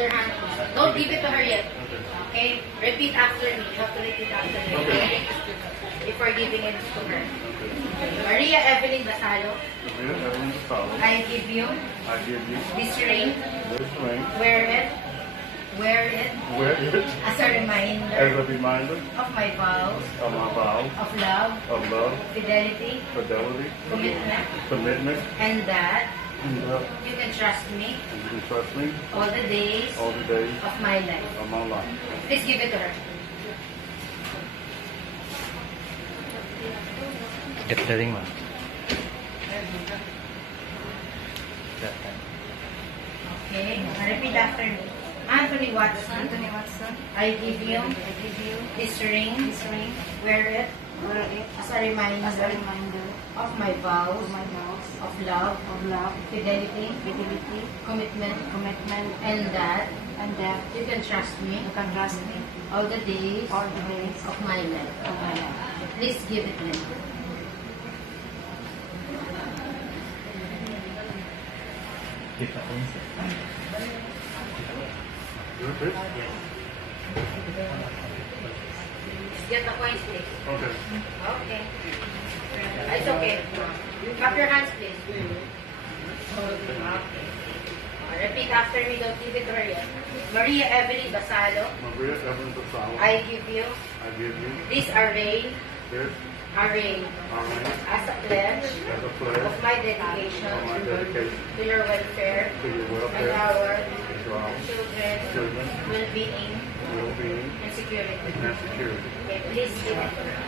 your hand. Don't give it to her yet. Okay? Repeat after me. You have to repeat after me. Okay? Before giving it to her. Maria Evelyn Basalo, Maria Evelyn Basalo, I give you I give you this ring. this ring, Wear it. Wear it wear it as a reminder as a reminder of my vows of my vows of love, of love, fidelity, fidelity, commitment, commitment, and that and love. you can trust me And you can trust me all the days all the days of my life. of my life. Please give it to her. Get the ring, ma'am. Okay? Repeat after me. Anthony Watson, Anthony Watson, I give you I give you this ring. this ring, Wear it wear it as a reminder as a reminder of my vows of my vows of love, fidelity, fidelity, commitment, commitment, and that and that you can trust me you can trust me all the days all the days of my life. of my life. Please give it to me. Kita ko yun, sir. That's it? Get the coins, please. Okay. Okay. It's okay. Clap your hands, please. Okay. Repeat after me. Don't give it to her yet. Maria Evelyn Basalo, Maria Evelyn Basalo, I give you I give you this array this ring ring as a pledge as a pledge of my dedication of my dedication to your welfare to your and welfare, our to our children's children, well-being well-being, and security. and security. Okay, please give it to her.